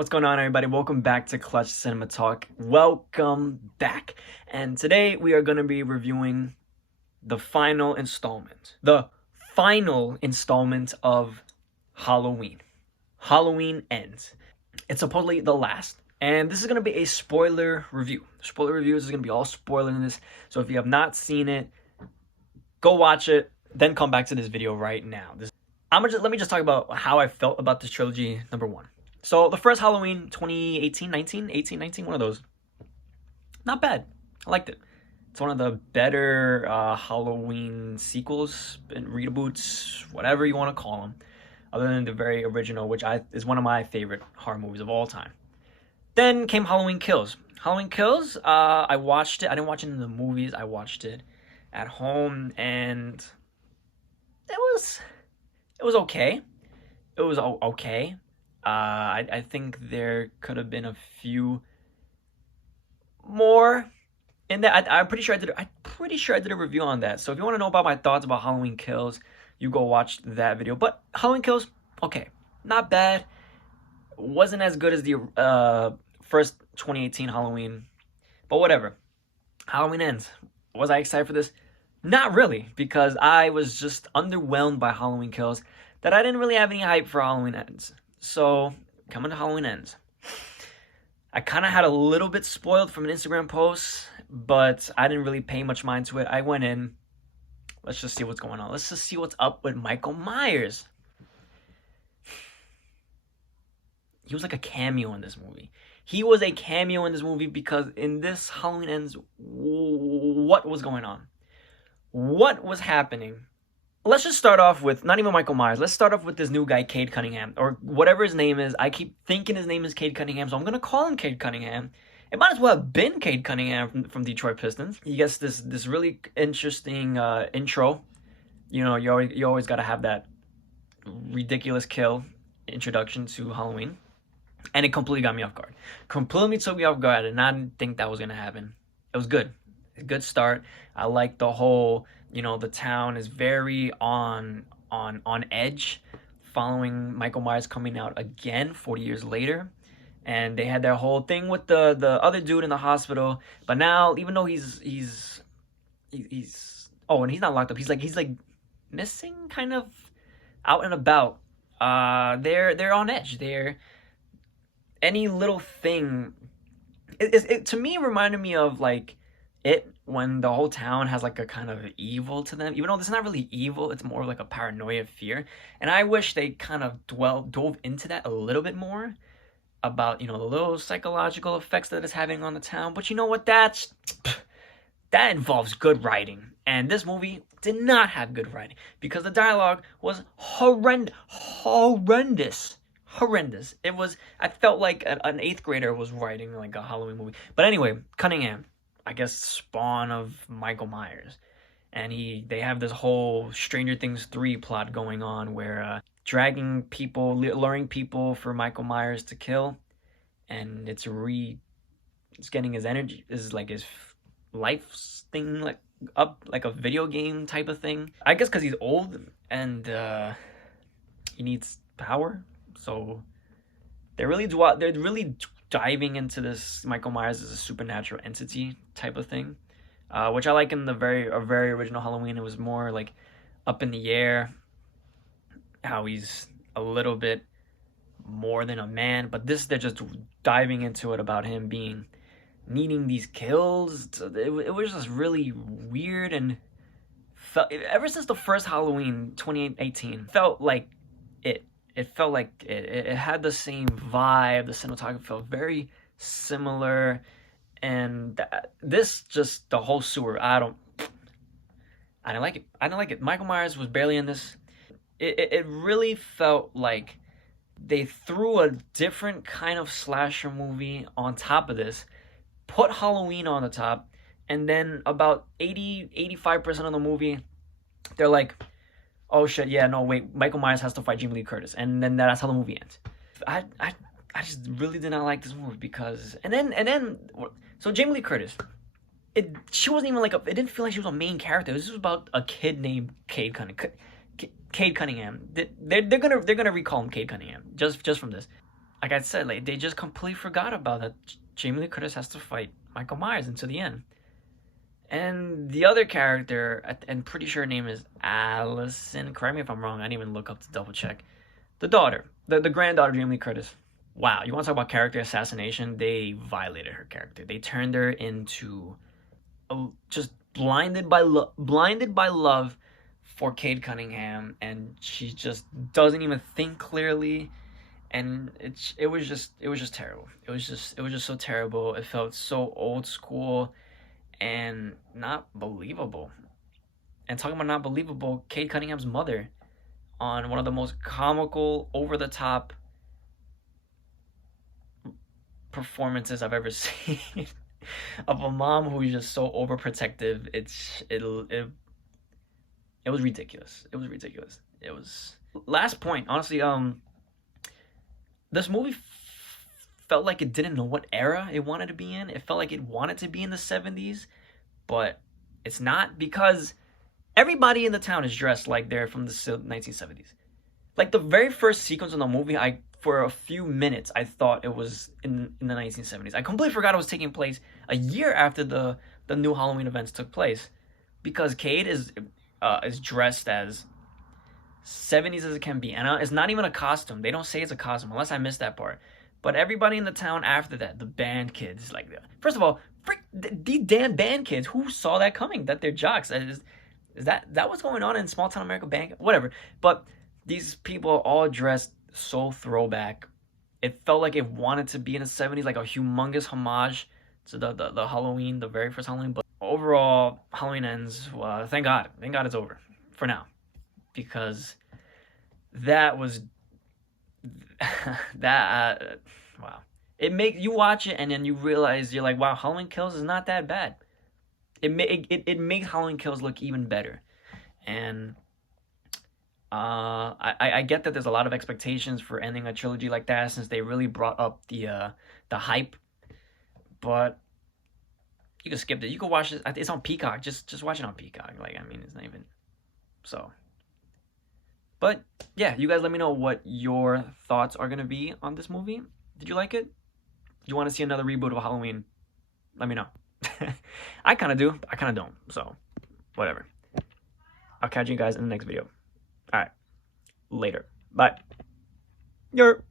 What's going on, everybody? Welcome back to Clutch Cinema Talk. Welcome back. And today we are going to be reviewing the final installment. The final installment of Halloween. Halloween Ends. It's supposedly the last. And this is going to be a spoiler review. Spoiler reviews is going to be all spoiler in this. So if you have not seen it, go watch it. Then come back to this video right now. Let me just talk about how I felt about this trilogy, number one. So the first Halloween, 2018, 19, one of those. Not bad. I liked it. It's one of the better Halloween sequels and reboots, whatever you want to call them, other than the very original, which is one of my favorite horror movies of all time. Then came Halloween Kills. Halloween Kills, I watched it. I didn't watch it in the movies. I watched it at home, and it was okay. It was okay. I think there could have been a few more in that. I'm pretty sure I did a review on that. So if you want to know about my thoughts about Halloween Kills, you go watch that video. But Halloween Kills, okay, not bad. Wasn't as good as the first 2018 Halloween, but whatever. Halloween Ends. Was I excited for this? Not really, because I was just underwhelmed by Halloween Kills that I didn't really have any hype for Halloween Ends. So, coming to Halloween Ends. I kind of had a little bit spoiled from an Instagram post, but I didn't really pay much mind to it. I went in, let's just see what's going on. Let's just see what's up with Michael Myers. He was like a cameo in this movie. He was a cameo in this movie because in this Halloween Ends, what was going on? What was happening? Let's just start off with, not even Michael Myers. Let's start off with this new guy, Cade Cunningham, or whatever his name is. I keep thinking his name is Cade Cunningham, so I'm going to call him Cade Cunningham. It might as well have been Cade Cunningham from Detroit Pistons. He gets this really interesting intro. You know, you always got to have that ridiculous kill introduction to Halloween. And it completely got me off guard. Completely took me off guard. I did not think that was going to happen. It was good. A good start. I like the whole... You know, the town is very on edge, following Michael Myers coming out again 40 years later. And they had their whole thing with the other dude in the hospital. But now, even though he's oh, and he's not locked up. He's like missing, kind of out and about. They're on edge. They're any little thing. It to me reminded me of like it when the whole town has like a kind of evil to them, even though it's not really evil, it's more like a paranoia fear. And I wish they kind of dove into that a little bit more about, you know, the little psychological effects that it's having on the town. But you know what, that involves good writing, and this movie did not have good writing because the dialogue was horrendous. It was, I felt like an 8th grader was writing like a Halloween movie. But anyway, Cunningham, I guess, spawn of Michael Myers, and they have this whole Stranger Things 3 plot going on where dragging people, luring people for Michael Myers to kill, and it's getting his energy, is like his life thing, like up like a video game type of thing. I guess because he's old and he needs power, so they're really diving into this Michael Myers as a supernatural entity type of thing, which I like in the very original Halloween. It was more like up in the air, how he's a little bit more than a man. But this, they're just diving into it about him needing these kills. It was just really weird, and ever since the first Halloween 2018 felt like it felt like it had the same vibe. The cinematography felt very similar, and this just the whole sewer. I didn't like it. Michael Myers was barely in this. It really felt like they threw a different kind of slasher movie on top of this, put Halloween on the top, and then about 85% of the movie, they're like, oh shit, yeah, no, wait, Michael Myers has to fight Jamie Lee Curtis, and then that's how the movie ends. I just really did not like this movie because, and then, so Jamie Lee Curtis, she wasn't even like it didn't feel like she was a main character. This was about a kid named Cade Cunningham. They're gonna recall him Cade Cunningham just from this. like I said, like they just completely forgot about that. Jamie Lee Curtis has to fight Michael Myers until the end. And the other character, I'm pretty sure her name is Allison. Correct me if I'm wrong. I didn't even look up to double check. The daughter, the granddaughter of Jamie Lee Curtis. Wow, you want to talk about character assassination? They violated her character. They turned her into just blinded by love for Cade Cunningham, and she just doesn't even think clearly. And it was just terrible. It was just so terrible. It felt so old school and not believable. And talking about not believable, Cade Cunningham's mother on one of the most comical, over the top performances I've ever seen of a mom who's just so overprotective. It was ridiculous. It was ridiculous. It was last point. Honestly, this movie felt like it didn't know what era it wanted to be in. It felt like it wanted to be in the 70s, but it's not, because everybody in the town is dressed like they're from the 1970s. Like the very first sequence in the movie, for a few minutes I thought it was in the 1970s. I completely forgot it was taking place a year after the new Halloween events took place, because Cade is dressed as 70s as it can be, and it's not even a costume. They don't say it's a costume unless I missed that part. But everybody in the town after that, the band kids, like, first of all, these damn band kids, who saw that coming? That they're jocks? Is that what's going on in small town America? Band, whatever. But these people are all dressed so throwback. It felt like it wanted to be in the 70s, like a humongous homage to the Halloween, the very first Halloween. But overall, Halloween ends. Well, thank God it's over for now, because that was that wow. It makes you watch it and then you realize, you're like, wow, Halloween Kills is not that bad. It makes Halloween Kills look even better. And I get that there's a lot of expectations for ending a trilogy like that, since they really brought up the hype. But you can skip it. You can watch it. It's on Peacock. Just watch it on Peacock. Like, I mean, it's not even so. But yeah, you guys let me know what your thoughts are gonna be on this movie. Did you like it? Do you want to see another reboot of Halloween? Let me know. I kind of do. I kind of don't. So, whatever. I'll catch you guys in the next video. All right. Later. Bye. Yer.